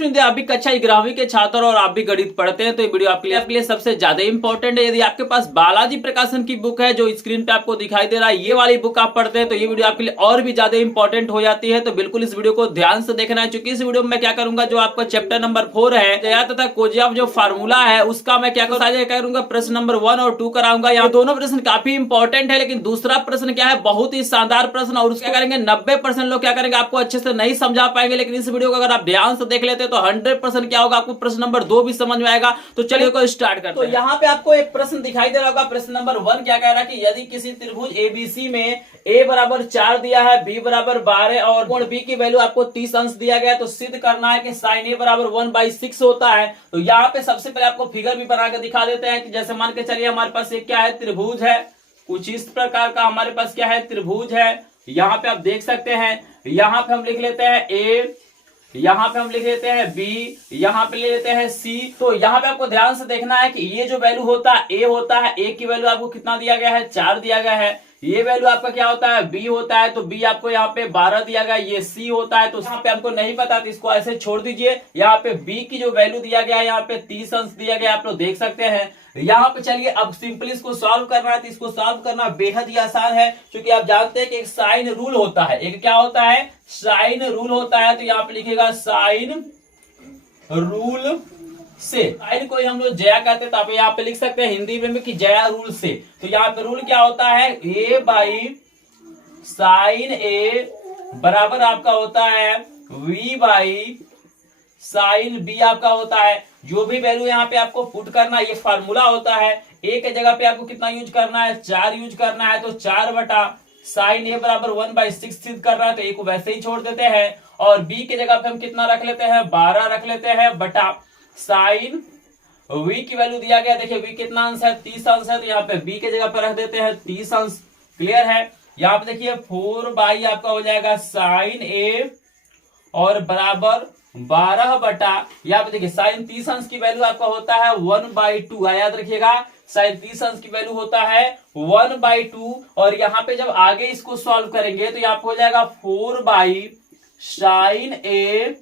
यदि आप भी कक्षा 11वीं के छात्र और आप भी गणित पढ़ते हैं तो ये वीडियो आपके लिए सबसे ज्यादा इंपॉर्टेंट है। यदि आपके पास बालाजी प्रकाशन की बुक है जो स्क्रीन पे आपको दिखाई दे रहा है, ये वाली बुक आप पढ़ते हैं तो ये वीडियो आपके लिए और भी ज्यादा इंपॉर्टेंट हो जाती है। तो बिल्कुल इस वीडियो को ध्यान से देखना है, क्योंकि इस वीडियो में मैं क्या करूंगा, जो आपका चैप्टर नंबर 4 है जया तथा कोजियाफ जो फार्मूला है उसका मैं क्या करूंगा, प्रश्न नंबर 1 और 2 कराऊंगा। यहाँ दोनों प्रश्न काफी इंपॉर्टेंट है, लेकिन दूसरा प्रश्न क्या है, बहुत ही शानदार प्रश्न, और उसका करेंगे 90% लोग क्या करेंगे, आपको अच्छे से नहीं समझा पाएंगे। लेकिन इस वीडियो को अगर आप ध्यान से देख लेते हैं तो 100% क्या होगा, आपको प्रश्न नंबर 2 भी समझ में आएगा। तो चलिए को स्टार्ट करते हैं। तो यहाँ पे आपको एक प्रश्न दिखाई दे रहा होगा, प्रश्न नंबर 1 क्या कह रहा है कि यदि किसी त्रिभुज एबीसी में a बराबर 4 दिया है, b बराबर 12 और कोण b की वैल्यू आपको 30 अंश दिया गया है, तो सिद्ध करना है कि साइन a बराबर 1/6 होता है। तो यहाँ पे सबसे पहले आपको फिगर भी बना के दिखा देते हैं कि जैसे मान के चलिए हमारे पास एक क्या है, त्रिभुज है, कुछ इस प्रकार का हमारे पास क्या है, त्रिभुज है। यहाँ पे आप देख सकते हैं, यहाँ पे हम लिख लेते हैं a, यहाँ पे हम लिख लेते हैं b, यहाँ पे ले लेते हैं c। तो यहाँ पे आपको ध्यान से देखना है कि ये जो वैल्यू होता है a होता है, a की वैल्यू आपको कितना दिया गया है, 4 दिया गया है। ये वैल्यू आपका क्या होता है, b होता है, तो b आपको यहाँ पे 12 दिया गया, ये c होता है, तो यहाँ पे हमको नहीं पता तो इसको ऐसे छोड़ दीजिए। यहाँ पे b की जो वैल्यू दिया गया है, यहाँ पे 30 अंश दिया गया, आप लोग देख सकते हैं। यहाँ पे चलिए अब सिंपली इसको सॉल्व करना है, तो इसको सॉल्व करना बेहद ही आसान है, क्योंकि आप जानते हैं कि एक साइन रूल होता है, एक क्या होता है, साइन रूल होता है। तो यहाँ पे लिखेगा साइन रूल से, साइन को हम लोग जया कहते हैं, तो आप यहाँ पे लिख सकते हैं हिंदी में भी कि जया रूल से। तो यहाँ पे रूल क्या होता है, a बाई साइन ए बराबर आपका होता है v बाई साइन बी आपका होता है। जो भी वैल्यू यहाँ पे आपको पुट करना है, ये फार्मूला होता है। a के जगह पे आपको कितना यूज करना है, 4 यूज करना है, तो 4 बटा साइन ए बराबर 1/6 सिद्ध कर रहा है, तो a को वैसे ही छोड़ देते हैं। और b के जगह पे हम कितना रख लेते हैं, 12 रख लेते हैं, बटा साइन v की वैल्यू दिया गया, देखिए v कितना अंश है, 30 अंश है, तो यहाँ पे b के जगह पे रख देते हैं 30 अंश। क्लियर है। यहाँ पे देखिए 4 आपका हो जाएगा साइन ए और बराबर 12 बटा, यहाँ पे देखिए साइन 30 अंश की वैल्यू आपका होता है 1/2, याद रखिएगा साइन 30 अंश की वैल्यू होता है 1/2। और यहाँ पे जब आगे इसको सॉल्व करेंगे तो यहाँ पे हो जाएगा 4 बाई साइन ए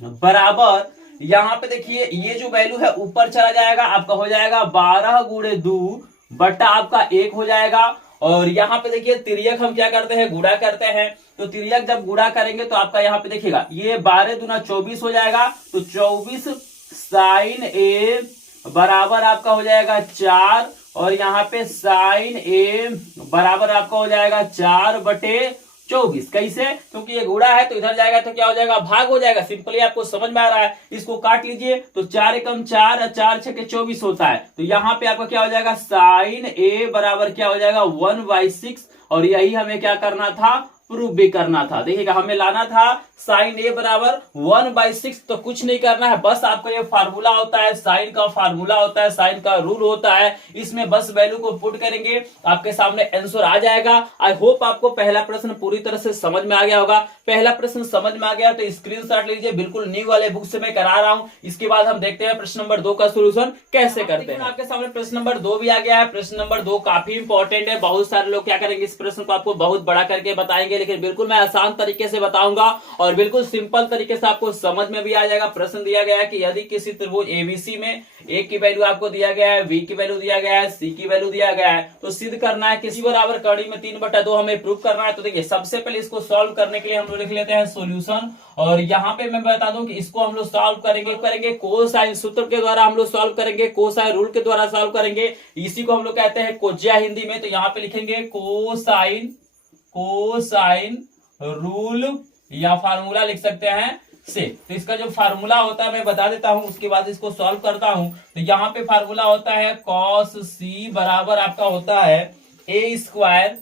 बराबर, यहाँ पे देखिए ये जो वैल्यू है ऊपर चला जाएगा, आपका हो जाएगा 12 गुणे 2 बटा आपका 1 हो जाएगा। और यहाँ पे देखिए तिर्यक हम क्या करते हैं, गुणा करते हैं, तो तिर्यक जब गुणा करेंगे तो आपका यहाँ पे देखिएगा ये 12 दूना 24 हो जाएगा, तो 24 साइन ए बराबर आपका हो जाएगा 4, और यहाँ पे साइन ए बराबर आपका हो जाएगा 4/24। कैसे, क्योंकि ये गुणा है तो इधर जाएगा तो क्या हो जाएगा, भाग हो जाएगा। सिंपली आपको समझ में आ रहा है, इसको काट लीजिए, तो 4 एकम 4, 4 छके 24 होता है। तो यहाँ पे आपका क्या हो जाएगा, साइन ए बराबर क्या हो जाएगा 1/6, और यही हमें क्या करना था, प्रूफ भी करना था। देखिएगा हमें लाना था साइन ए बराबर 1/6, तो कुछ नहीं करना है, बस आपका ये फार्मूला होता है, साइन का फार्मूला होता है, साइन का रूल होता है, इसमें बस वैल्यू को पुट करेंगे, आपके सामने आंसर आ जाएगा। आई होप आपको पहला प्रश्न पूरी तरह से समझ में आ गया होगा। पहला प्रश्न समझ में आ गया तो स्क्रीनशॉट लीजिए, बिल्कुल न्यू वाले बुक से मैं करा रहा हूं। इसके बाद हम देखते हैं प्रश्न नंबर 2 का सोल्यूशन कैसे करते हैं। आपके सामने प्रश्न नंबर 2 भी आ गया है। प्रश्न नंबर 2 काफी इंपॉर्टेंट है, बहुत सारे लोग क्या करेंगे, इस प्रश्न को आपको बहुत बड़ा करके बताएंगे, लेकिन बिल्कुल मैं आसान तरीके से बताऊंगा और बिल्कुल सिंपल तरीके से आपको समझ में भी आ जाएगा। प्रश्न दिया गया है कि यदि किसी त्रिभुज एबीसी में a की वैल्यू आपको दिया गया है, v की वैल्यू दिया गया है, c की वैल्यू दिया गया है, तो सिद्ध करना है किसी बराबर कड़ी में 3/2 हमें प्रूव करना है। तो देखिए सबसे पहले इसको सॉल्व करने के लिए हम लोग लिख लेते हैं सॉल्यूशन, और यहाँ पे मैं बता दूं कि इसको हम लोग सॉल्व करेंगे कोसाइन सूत्र के द्वारा, हम लोग सॉल्व करेंगे कोसाइन रूल के द्वारा सॉल्व करेंगे। इसी को हम लोग कहते हैं कोज्या हिंदी में। तो यहाँ पे लिखेंगे कोसाइन रूल या फार्मूला लिख सकते हैं से। तो इसका जो फार्मूला होता है मैं बता देता हूं, उसके बाद इसको सॉल्व करता हूं। तो यहाँ पे फार्मूला होता है कॉस सी बराबर आपका होता है a square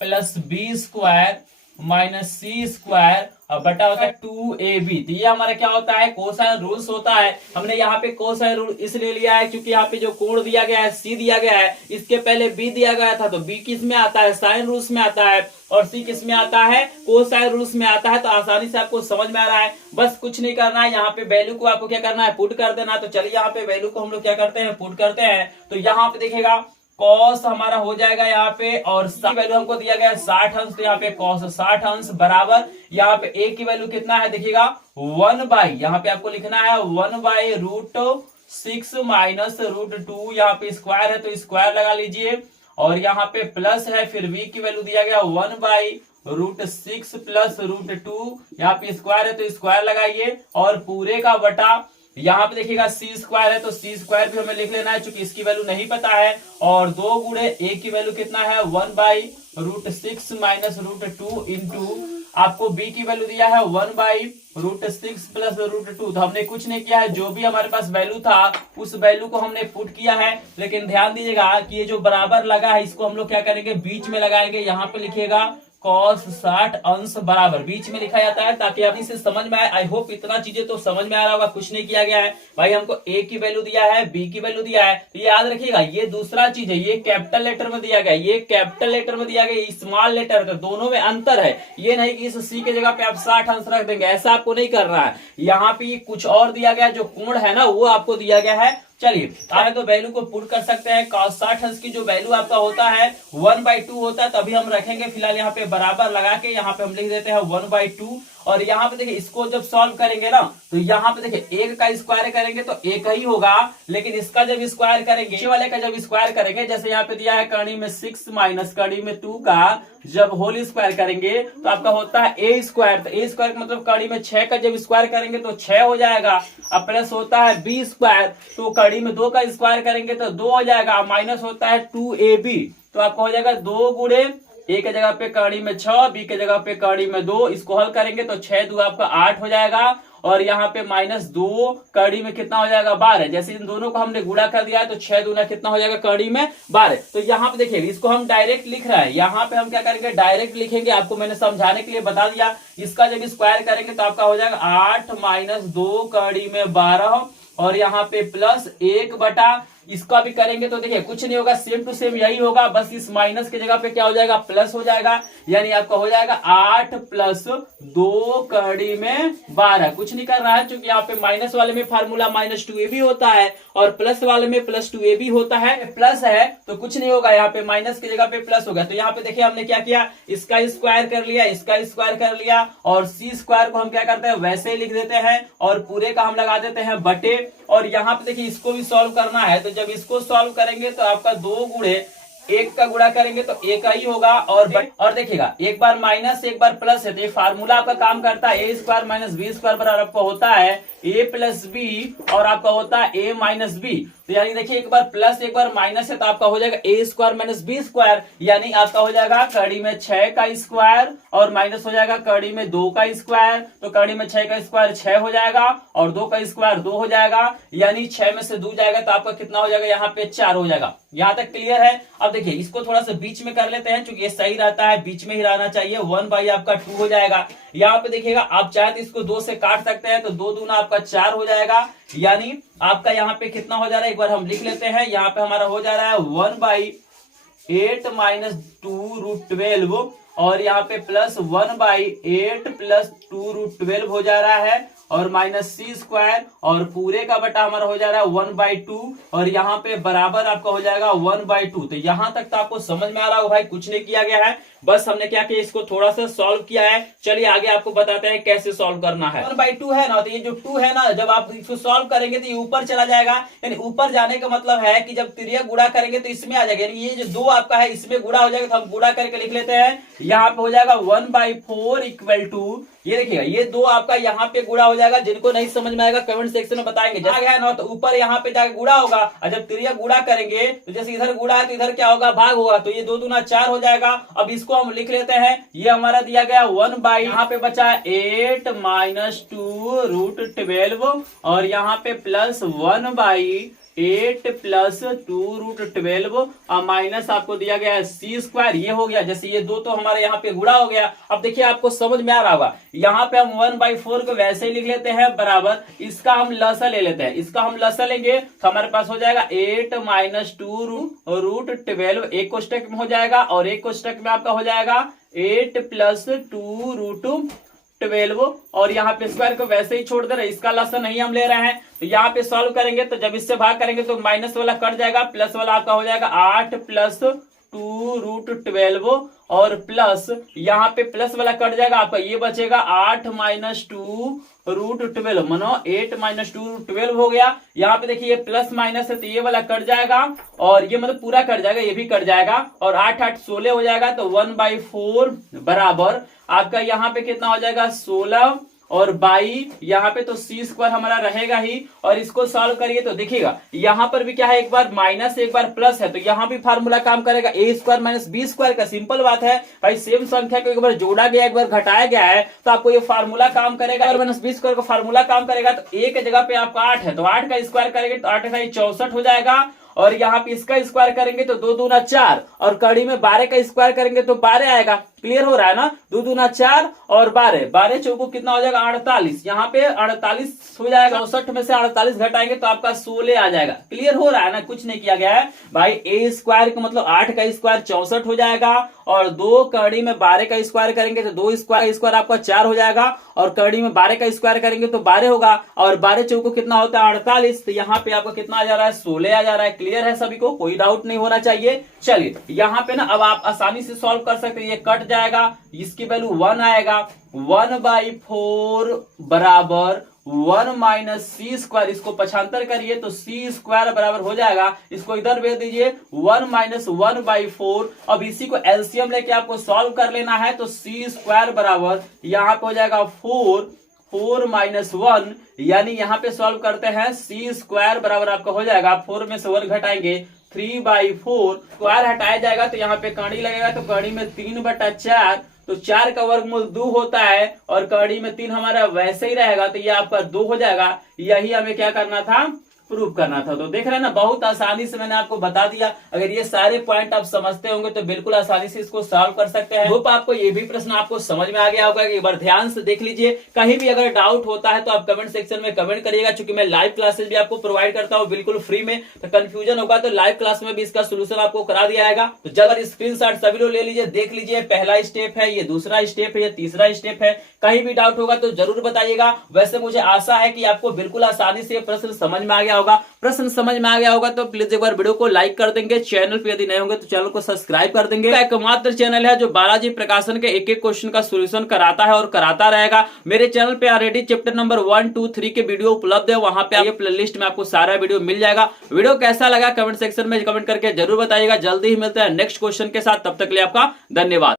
plus b square minus C square और बटा होता है 2ab। तो ये हमारा क्या होता है, कोसाइन रूल्स होता है। हमने यहाँ पे कोसाइन रूल इसलिए लिया है क्योंकि यहाँ पे जो कोण दिया गया है c दिया गया है, इसके पहले b दिया गया था, तो b किस में आता है, साइन रूल्स में आता है, और c किस में आता है, कोसाइन रूल्स में आता है। तो आसानी से आपको समझ में आ रहा है, बस कुछ नहीं करना है, यहाँ पे वैल्यू को आपको क्या करना है, पुट कर देना। तो चलिए यहाँ पे वैल्यू को हम लोग क्या करते हैं, पुट करते हैं। तो यहाँ पे देखिएगा कॉस हमारा हो जाएगा यहाँ पे, और वैल्यू हमको दिया गया है 60 अंश, तो यहाँ पे कॉस 60 अंश बराबर यहाँ पे ए की वैल्यू कितना है देखिएगा 1 बाई, यहाँ पे आपको लिखना है 1 बाई √6 माइनस √2, यहाँ पे स्क्वायर है तो स्क्वायर लगा लीजिए, और यहाँ पे प्लस है, फिर v की वैल्यू दिया गया 1 बाई √6 प्लस √2, यहाँ पे स्क्वायर है तो स्क्वायर लगाइए, और पूरे का बटा यहाँ पे देखिएगा सी स्क्वायर है तो सी स्क्वायर भी हमें लिख लेना है चूंकि इसकी वैल्यू नहीं पता है, और 2 गुणे ए की वैल्यू कितना है 1 बाई √6 माइनस √2 इंटू आपको बी की वैल्यू दिया है 1 बाई √6 प्लस √2, तो हमने कुछ नहीं किया है, जो भी हमारे पास वैल्यू था उस वैल्यू को हमने पुट किया है, लेकिन ध्यान दीजिएगा कि ये जो बराबर लगा है इसको हम लोग क्या करेंगे बीच में लगाएंगे, यहाँ पे लिखिएगा cos 60 अंश बराबर बीच में लिखा जाता है ताकि आप इसे समझ में आए। आई होप इतना चीजें तो समझ में आ रहा होगा, कुछ नहीं किया गया है भाई, हमको a की वैल्यू दिया है b की वैल्यू दिया है, तो ये याद रखिएगा ये दूसरा चीज है, ये कैपिटल लेटर में दिया गया, ये कैपिटल लेटर में दिया गया, स्मॉल लेटर, दोनों में अंतर है, ये नहीं कि इस c के जगह पे आप 60 अंश रख देंगे, ऐसा आपको नहीं करना है, यहाँ पे कुछ और दिया गया, जो कोण है ना वो आपको दिया गया है। चलिए आगे तो वैल्यू को पुट कर सकते हैं, cos 60 अंश की जो वैल्यू आपका होता है 1/2 होता है, तभी हम रखेंगे, फिलहाल यहाँ पे बराबर लगा के यहाँ पे हम लिख देते हैं 1/2, और यहाँ पे देखिए इसको जब सॉल्व करेंगे ना तो यहाँ पे देखिए एक का स्क्वायर करेंगे तो एक ही होगा, लेकिन इसका जब स्क्वायर करेंगे वाले का जब स्क्वायर करेंगे, जैसे यहाँ पे दिया है कड़ी में 6 माइनस कड़ी में 2 का जब होल स्क्वायर करेंगे तो आपका होता है ए स्क्वायर, तो ए स्क्वायर मतलब कड़ी में 6 का जब स्क्वायर करेंगे तो 6 हो जाएगा, अब प्लस होता है बी स्क्वायर, तो कड़ी में 2 का स्क्वायर करेंगे तो 2 हो जाएगा, माइनस होता है 2ab, तो आपका हो जाएगा 2 गुणे ए के जगह पे कड़ी में 6, बी के जगह पे कड़ी में 2, इसको हल करेंगे तो 6 2 आपका 8 हो जाएगा, और यहाँ पे -2 कड़ी में कितना हो जाएगा 12, जैसे इन दोनों को हमने गुणा कर दिया है तो 6 दूना कितना हो जाएगा कड़ी में 12, तो यहाँ पे देखिए इसको हम डायरेक्ट लिख रहे हैं, यहाँ पे हम क्या करेंगे डायरेक्ट लिखेंगे, आपको मैंने समझाने के लिए बता दिया, इसका जब स्क्वायर करेंगे तो आपका हो जाएगा 8 - 2 कड़ी में 12, और यहाँ पे प्लस 1 बटा इसका भी करेंगे तो देखिए कुछ नहीं होगा, सेम टू सेम यही होगा, बस इस माइनस की जगह पे क्या हो जाएगा प्लस हो जाएगा, यानी आपका हो जाएगा 8 + 2 कड़ी में 12, कुछ नहीं करना है क्योंकि यहाँ पे माइनस वाले में फार्मूला -2ab होता है और प्लस वाले में +2ab होता है, प्लस है तो कुछ नहीं होगा, यहाँ पे माइनस की जगह पे प्लस हो गया, तो यहाँ पे देखिए हमने क्या किया, इसका स्क्वायर कर लिया, इसका स्क्वायर कर लिया, और सी स्क्वायर को हम क्या करते हैं वैसे ही लिख देते हैं, और पूरे का हम लगा देते हैं बटे, और यहाँ पे देखिए इसको भी सॉल्व करना है, तो जब इसको सॉल्व करेंगे तो आपका 2 गुणे 1 का गुणा करेंगे तो 1 ही होगा, और देखिएगा एक बार माइनस एक बार प्लस है तो ये फार्मूला आपका काम करता है, a² - b² बराबर आपका होता है a + b, और आपका होता है a - b, तो यानी देखिए एक बार प्लस एक बार माइनस है तो आपका हो जाएगा a² - b², यानी आपका हो जाएगा कड़ी में 6 का स्क्वायर और माइनस हो जाएगा कड़ी में 2 का स्क्वायर, तो कड़ी में 6 का स्क्वायर 6 हो जाएगा और 2 का स्क्वायर 2 हो जाएगा, यानी 6 में से 2 जाएगा तो आपका कितना हो जाएगा यहाँ पे 4 हो जाएगा। यहाँ तक क्लियर है। अब देखिए इसको थोड़ा सा बीच में कर लेते हैं क्योंकि ये सही रहता है, बीच में ही रहना चाहिए। 1 आपका 2 हो जाएगा। यहाँ पे देखिएगा आप चाहे तो इसको 2 से काट सकते हैं, तो 2 दूना आपका 4 हो जाएगा, यानी आपका यहाँ पे कितना हो जा रहा है एक बार हम लिख लेते हैं। यहाँ पे हमारा हो जा रहा है 1/8 - 2√12 और यहाँ पे प्लस 1/8 + 2√12 हो जा रहा है और -c² और पूरे का बटा हमारा हो जा रहा है 1/2 और यहाँ पे बराबर आपका हो जाएगा 1/2। तो यहाँ तक तो आपको समझ में आ रहा होगा भाई, कुछ नहीं किया गया है, बस हमने क्या किया इसको थोड़ा सा सॉल्व किया है। चलिए आगे आपको बताते हैं कैसे सॉल्व करना है। 1/2 है ना, तो ये जो 2 है ना, जब आप इसको सॉल्व करेंगे तो ये ऊपर चला जाएगा, यानी ऊपर जाने का मतलब है कि जब त्रिया गुणा करेंगे तो इसमें आ जाएगा, यानी ये जो 2 आपका है इसमें गुणा हो जाएगा, तो हम गुणा करके लिख लेते हैं। यहाँ पे हो जाएगा 1/4 = ये देखिएगा ये 2 आपका यहाँ पे गुणा हो जाएगा। जिनको नहीं समझ में आएगा कमेंट सेक्शन में बताएंगे। जहाँ है ना तो ऊपर यहाँ पे जाके गुणा होगा और जब त्रिया गुणा करेंगे तो जैसे इधर गुणा है तो इधर क्या होगा भाग होगा, तो ये 2 दूना 4 हो जाएगा। अब इसको हम लिख लेते हैं। ये हमारा दिया गया 1/ यहाँ पे बचा 8 - 2√12 और यहाँ पे प्लस 1/8 + 2√12 और माइनस आपको दिया गया है c²। ये हो गया, जैसे ये 2 तो हमारे यहाँ पे गुणा हो गया। अब देखिए आपको समझ में आ रहा होगा, यहाँ पे हम 1/4 को वैसे ही लिख लेते हैं बराबर, इसका हम लसा ले लेते हैं। इसका हम लसा लेंगे तो हमारे पास हो जाएगा 8 - 2√12, एक कोष्टक में हो जाएगा और एक कोष्टक में आपका हो जाएगा 8 + 2√12। 12 और यहाँ पे स्क्वायर को वैसे ही छोड़ दे रहे, इसका लसन नहीं हम ले रहे हैं। तो यहाँ पे सॉल्व करेंगे तो जब इससे भाग करेंगे तो माइनस वाला कट जाएगा, प्लस वाला आपका हो जाएगा 8 + 2√12 और प्लस यहाँ पे प्लस वाला कट जाएगा, आपका ये बचेगा 8 - 2√12 मानो 8 - 2√12 हो गया। यहाँ पे देखिए ये प्लस माइनस है तो ये वाला कट जाएगा और ये मतलब पूरा कट जाएगा, ये भी कट जाएगा और 8 8 16 हो जाएगा। तो 1/4 बराबर आपका यहाँ पे कितना हो जाएगा 16 और बाई यहाँ पे तो c² हमारा रहेगा ही। और इसको सॉल्व करिए तो देखिएगा यहाँ पर भी क्या है, एक बार माइनस एक बार प्लस है तो यहाँ भी फार्मूला काम करेगा a² - b² का। सिंपल बात है भाई, सेम संख्या को एक बार जोड़ा गया एक बार घटाया गया है तो आपको ये फार्मूला काम करेगा। और -b² का फार्मूला काम करेगा तो एक जगह पे आपका 8 है तो 8 का स्क्वायर करेंगे तो 8 × 64 हो जाएगा और यहाँ पे इसका स्क्वायर करेंगे तो 2 दूना 4 और कड़ी में 12 का स्क्वायर करेंगे तो 12 आएगा। क्लियर हो रहा है ना, 2 दूना 4 और 12 चौको कितना हो जाएगा 48, यहाँ पे 48 हो जाएगा। 64 में से 48 घटाएंगे तो आपका 16 आ जाएगा। क्लियर हो रहा है ना, कुछ नहीं किया गया है भाई। a² का मतलब 8 का स्क्वायर 64 हो जाएगा और 2 कड़ी में 12 का स्क्वायर करेंगे तो 2 स्क्वायर आपका 4 हो जाएगा और कड़ी में 12 का स्क्वायर करेंगे तो 12 होगा और 12 चौको कितना होता है 48। तो यहाँ पे आपका कितना आ जा रहा है 16 आ जा रहा है। क्लियर है सभी को, कोई डाउट नहीं होना चाहिए। चलिए यहाँ पे ना अब आप आसानी से सॉल्व कर सकते हैं, ये कट जाएगा, इसकी वैल्यू 1 आएगा। 1/4 बराबर 1 - c², इसको पक्षांतर करिए तो c² बराबर हो जाएगा, इसको इधर भेज दीजिए 1 - 1/4। अब इसी को एलसीएम लेके आपको सॉल्व कर लेना है तो c² बराबर यहाँ पे हो जाएगा 4 - 1 यानी यहाँ पे सॉल्व करते हैं c² बराबर आपका हो जाएगा 4 में से 1 घटाएंगे 3/4, स्क्वायर हटाया जाएगा तो यहाँ पे कड़ी लगेगा तो कड़ी में 3/4 तो 4 का वर्गमूल 2 होता है और कड़ी में 3 हमारा वैसे ही रहेगा तो ये आपका 2 हो जाएगा। यही हमें क्या करना था, प्रूव करना था। तो देख रहे हैं ना, बहुत आसानी से मैंने आपको बता दिया। अगर ये सारे पॉइंट आप समझते होंगे तो बिल्कुल आसानी से इसको सॉल्व कर सकते हैं। होप आपको ये भी प्रश्न आपको समझ में आ गया होगा। एक बार ध्यान से देख लीजिए, कहीं भी अगर डाउट होता है तो आप कमेंट सेक्शन में कमेंट करिएगा। चूंकि मैं लाइव क्लासेस भी आपको प्रोवाइड करता हूँ बिल्कुल फ्री में, तो कंफ्यूजन होगा तो लाइव क्लास में भी इसका सोल्यूशन आपको करा दिया जाएगा। तो जब स्क्रीनशॉट सभी लोग ले लीजिए, देख लीजिए, पहला स्टेप है, ये दूसरा स्टेप है, ये तीसरा स्टेप है। कहीं भी डाउट होगा तो जरूर बताइएगा। वैसे मुझे आशा है कि आपको बिल्कुल आसानी से प्रश्न समझ में आ गया होगा। प्रश्न समझ में आ गया होगा तो प्लीज एक बार वीडियो को लाइक कर देंगे, चैनल पे यदि नए होंगे तो चैनल को सब्सक्राइब कर देंगे। एकमात्र चैनल है जो बालाजी प्रकाशन के एक एक क्वेश्चन का सॉल्यूशन कराता है और कराता रहेगा। मेरे चैनल पे ऑलरेडी चैप्टर नंबर 1, 2, 3 के वीडियो उपलब्ध है, वहां पे आइए, प्लेलिस्ट में आपको सारा वीडियो मिल जाएगा। वीडियो कैसा लगा कमेंट सेक्शन में कमेंट करके जरूर बताइएगा। जल्दी ही मिलते हैं नेक्स्ट क्वेश्चन के साथ, तब तक के लिए आपका धन्यवाद।